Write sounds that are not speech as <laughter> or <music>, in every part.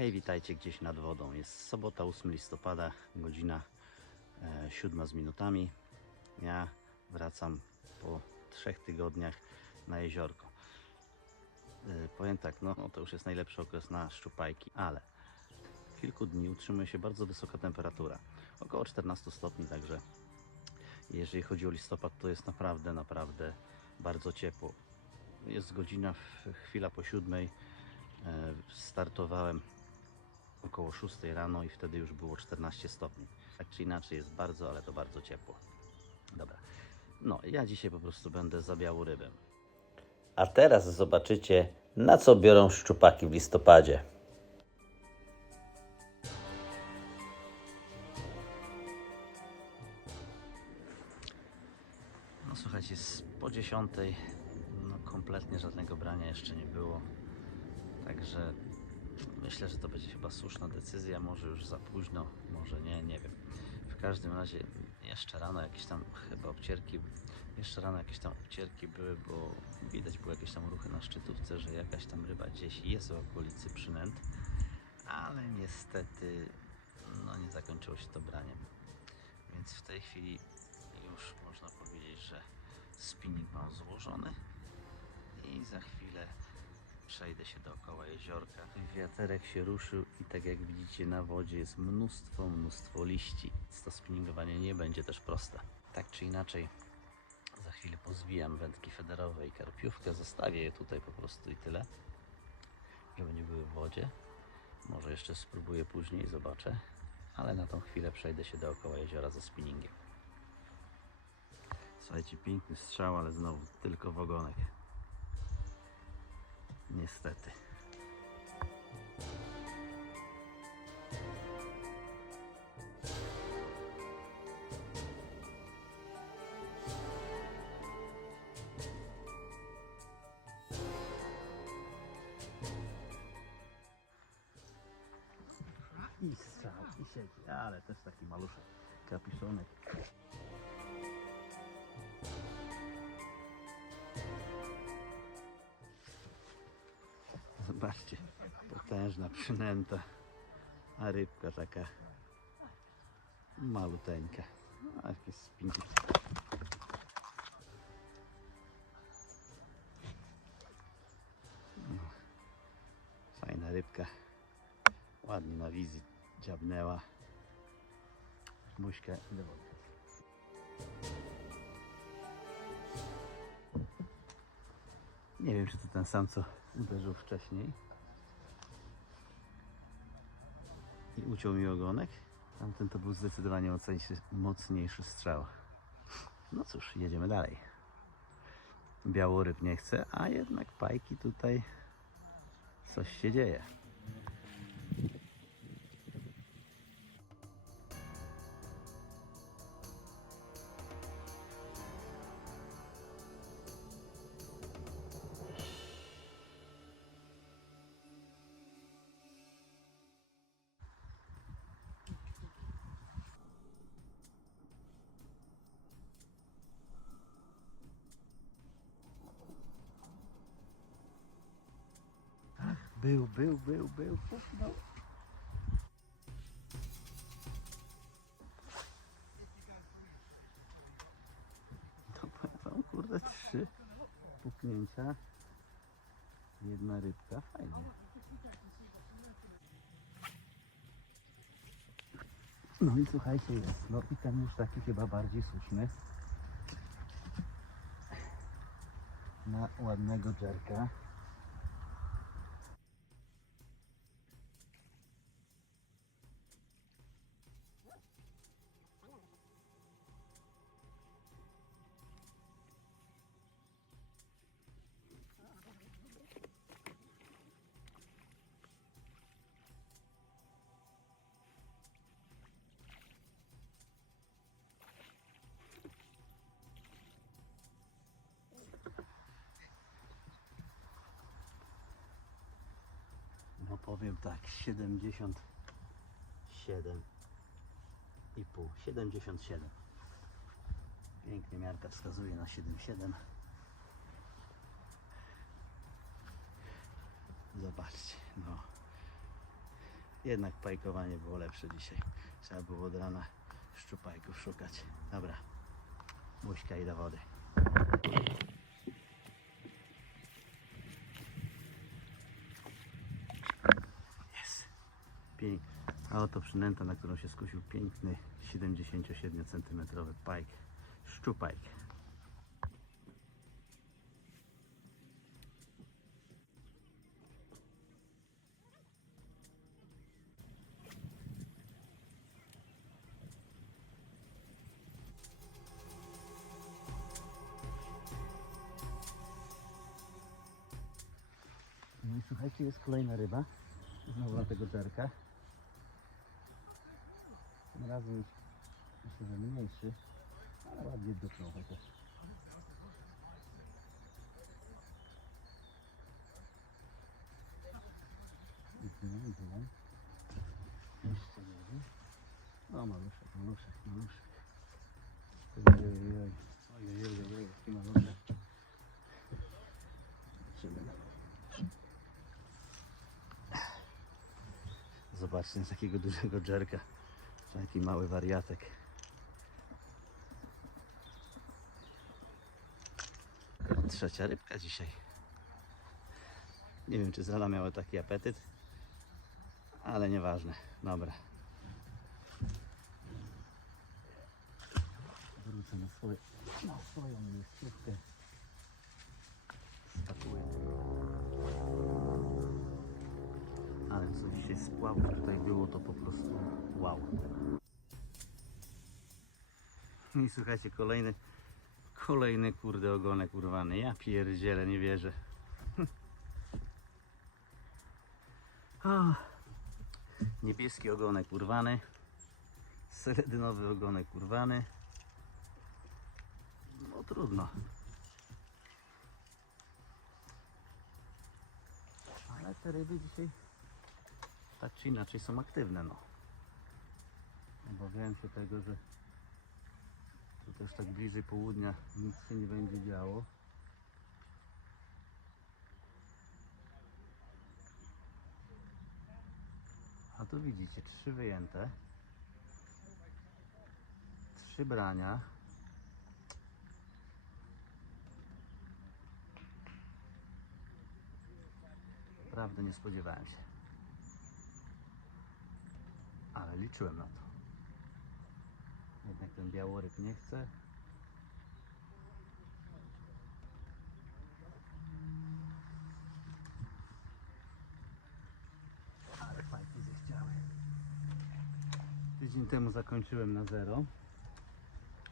Hej, witajcie gdzieś nad wodą. Jest sobota, 8 listopada, godzina e, 7 z minutami. Ja wracam po trzech tygodniach na jeziorko. E, powiem tak, no to już jest najlepszy okres na szczupajki, ale kilku dni utrzymuje się bardzo wysoka temperatura. Około 14 stopni, także jeżeli chodzi o listopad, to jest naprawdę, naprawdę bardzo ciepło. Jest godzina, w- chwila po siódmej. E, Startowałem około 6 rano i wtedy już było 14 stopni. Tak czy inaczej jest bardzo, ale to bardzo ciepło. Dobra. No, ja dzisiaj po prostu będę zabiał rybę. A teraz zobaczycie, na co biorą szczupaki w listopadzie. No słuchajcie, z po 10 no kompletnie żadnego brania jeszcze nie było. Także myślę, że to będzie chyba słuszna decyzja, może już za późno, może nie, nie wiem. W każdym razie jeszcze rano jakieś tam chyba obcierki, jeszcze rano jakieś tam obcierki były, bo widać były jakieś tam ruchy na szczytówce, że jakaś tam ryba gdzieś jest w okolicy przynęt, ale niestety no nie zakończyło się to braniem. Więc w tej chwili już można powiedzieć, że spinning mam złożony i za chwilę przejdę się dookoła jeziorka. Wiaterek się ruszył i tak jak widzicie na wodzie jest mnóstwo, mnóstwo liści. To spinningowanie nie będzie też proste. Tak czy inaczej za chwilę pozwijam wędki federowe i karpiówkę. Zostawię je tutaj po prostu i tyle, żeby nie były w wodzie. Może jeszcze spróbuję później, zobaczę. Ale na tą chwilę przejdę się dookoła jeziora ze spinningiem. Słuchajcie, piękny strzał, ale znowu tylko w ogonek. Niestety. I strzał, i siedzi, ale też taki maluszek, kapiszonek. Zobaczcie, potężna przynęta, a rybka taka maluteńka. A jakie spinki. No, Fajna rybka. Ładnie na wizji dziabnęła. Muśkę do wody. Nie wiem, czy to ten sam, co uderzył wcześniej. I uciął mi ogonek. Tamten to był zdecydowanie mocniejszy, strzał. No cóż, jedziemy dalej. Białoryb nie chce, a jednak pajki tutaj coś się dzieje. Był, był, był, był, puknął. Są kurde trzy puknięcia. Jedna rybka, fajnie. No i słuchajcie, jest. No i ten już taki chyba bardziej słuszny. Na ładnego dżerka. Powiem tak, 77 i pół, 77. Pięknie miarka wskazuje na 7,7. Zobaczcie, no. Jednak pajkowanie było lepsze dzisiaj. Trzeba było od rana szczupajków szukać. Dobra, buźka i do wody. Jest. Pięk. A oto przynęta, na którą się skusił piękny 77 cm pajk. Szczupajk. No i słuchajcie, jest kolejna ryba. Znowu na tego czerka. Tym razem już myślę, że mniejszy, ale ładnie dotknął chociaż. Idzie nam. Jeszcze jeden. O, maluszek, maluszek, maluszek. Ojej, ojej, ojej, ojej, jaki maluszek. Zobaczymy. Zobaczcie na takiego dużego dżerka. Taki mały wariatek. Trzecia rybka dzisiaj. Nie wiem, czy z miała taki apetyt, ale nieważne. Dobra. Wrócę na, swoje, na swoją miejscówkę. Spławów tutaj było, to po prostu wow. I słuchajcie, kolejny, kolejny kurde ogonek urwany. Ja pierdzielę, nie wierzę. <laughs> Niebieski ogonek urwany. Seledynowy ogonek urwany. No trudno. Ale te ryby dzisiaj tak czy inaczej są aktywne, no. Obawiałem się tego, że tu też tak bliżej południa nic się nie będzie działo. A tu widzicie, trzy wyjęte. Trzy brania. Naprawdę nie spodziewałem się. Ale liczyłem na to. Jednak ten białoryb nie chce. Ale fajki zechciały. Tydzień temu zakończyłem na zero.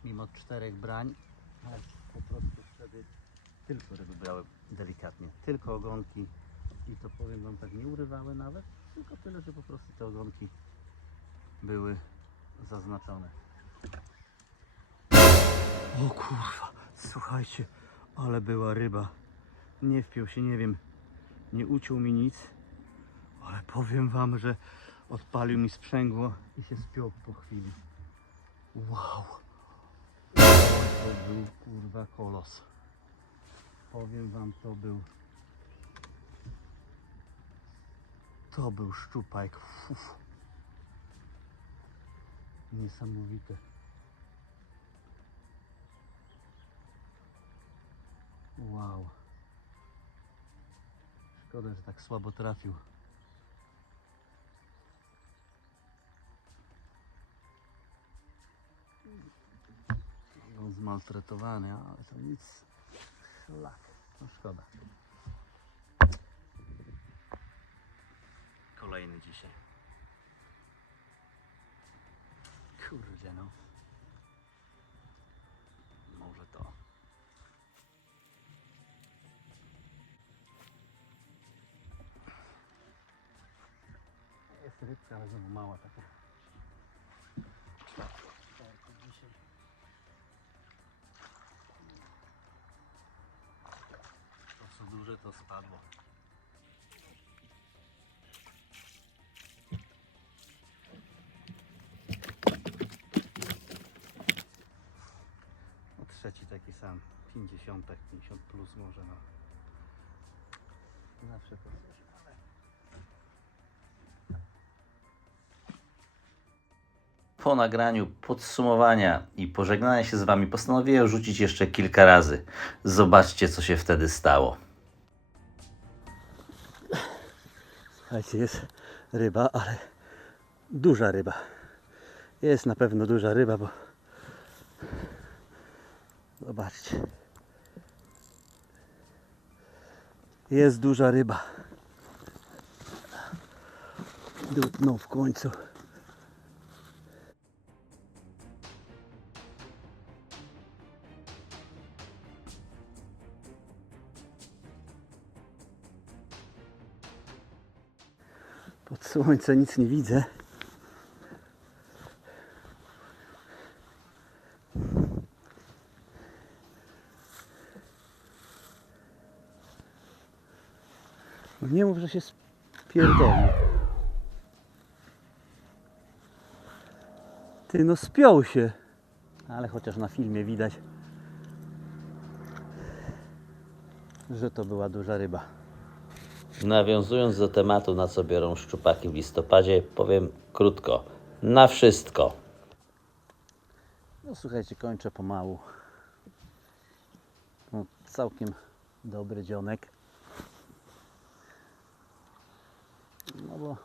Mimo czterech brań, ale po prostu wtedy tylko ryby brałem delikatnie. Tylko ogonki i to powiem wam tak nie urywały nawet. Tylko tyle, że po prostu te ogonki były zaznaczone. O kurwa, słuchajcie, ale była ryba. Nie wpiął się, nie wiem, nie uciął mi nic, ale powiem wam, że odpalił mi sprzęgło i się spiął po chwili. Wow. To był kurwa kolos. Powiem wam, to był to był szczupajk. Niesamowite. Wow. Szkoda, że tak słabo trafił. Był zmaltretowany, ale to nic. Szlak. No szkoda. Kolejny dzisiaj. Kurde no. Może to. Jest rybka, ale znowu mała taka. Czwarty, dzisiaj. To co duże to spadło. Trzeci taki sam, 50, 50 plus może no. Zawsze to coś, ale Po nagraniu podsumowania i pożegnania się z Wami postanowiłem rzucić jeszcze kilka razy. Zobaczcie, co się wtedy stało. Słuchajcie, jest ryba, ale duża ryba. Jest na pewno duża ryba, bo zobaczcie. Jest duża ryba. Dutnął w końcu. Pod słońce nic nie widzę. No nie mów, że się spierdoli. Ty no spiął się. Ale chociaż na filmie widać, że to była duża ryba. Nawiązując do tematu, na co biorą szczupaki w listopadzie, powiem krótko. Na wszystko. No słuchajcie, kończę pomału. No, całkiem dobry dzionek. No bo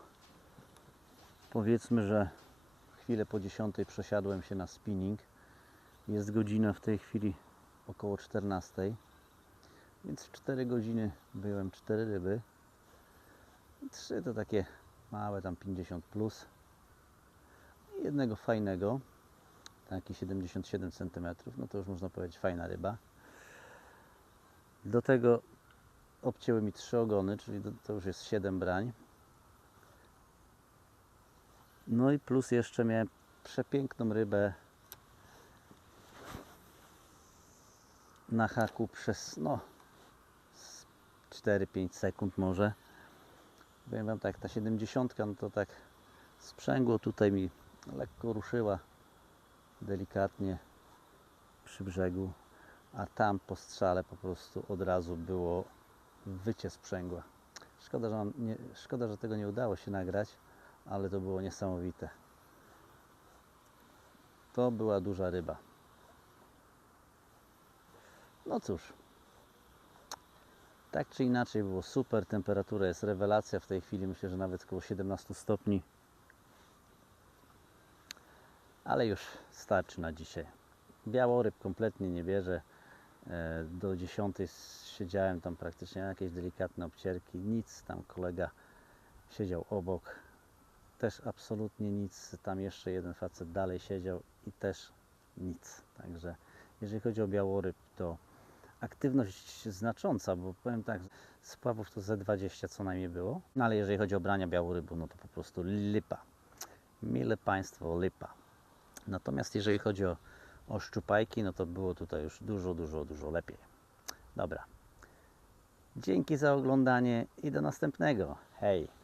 powiedzmy, że chwilę po 10 przesiadłem się na spinning. Jest godzina w tej chwili około 14. Więc w 4 godziny byłem 4 ryby. Trzy to takie małe, tam 50 plus. I jednego fajnego taki 77 cm, no to już można powiedzieć fajna ryba. Do tego obcięły mi trzy ogony, czyli to już jest 7 brań. No i plus jeszcze miałem przepiękną rybę na haku przez no z 4-5 sekund może. Powiem Wam tak, ta 70 no to tak sprzęgło tutaj mi lekko ruszyła delikatnie przy brzegu, a tam po strzale po prostu od razu było wycie sprzęgła. Szkoda, że, mam nie, szkoda, że tego nie udało się nagrać, ale to było niesamowite. To była duża ryba. No cóż, tak czy inaczej było super, temperatura jest rewelacja w tej chwili, myślę, że nawet około 17 stopni ale już starczy na dzisiaj. Białoryb kompletnie nie bierze. E, Do 10 siedziałem tam praktycznie na jakieś delikatne obcierki, nic. Tam kolega siedział obok, też absolutnie nic. Tam jeszcze jeden facet dalej siedział i też nic. Także jeżeli chodzi o białoryb, to aktywność znacząca, bo powiem tak, spławów to ze 20 co najmniej było. No ale jeżeli chodzi o brania białorybu, no to po prostu lipa. Mile Państwo, lipa. Natomiast jeżeli chodzi o, o szczupajki, no to było tutaj już dużo, dużo, dużo lepiej. Dobra. Dzięki za oglądanie i do następnego. Hej!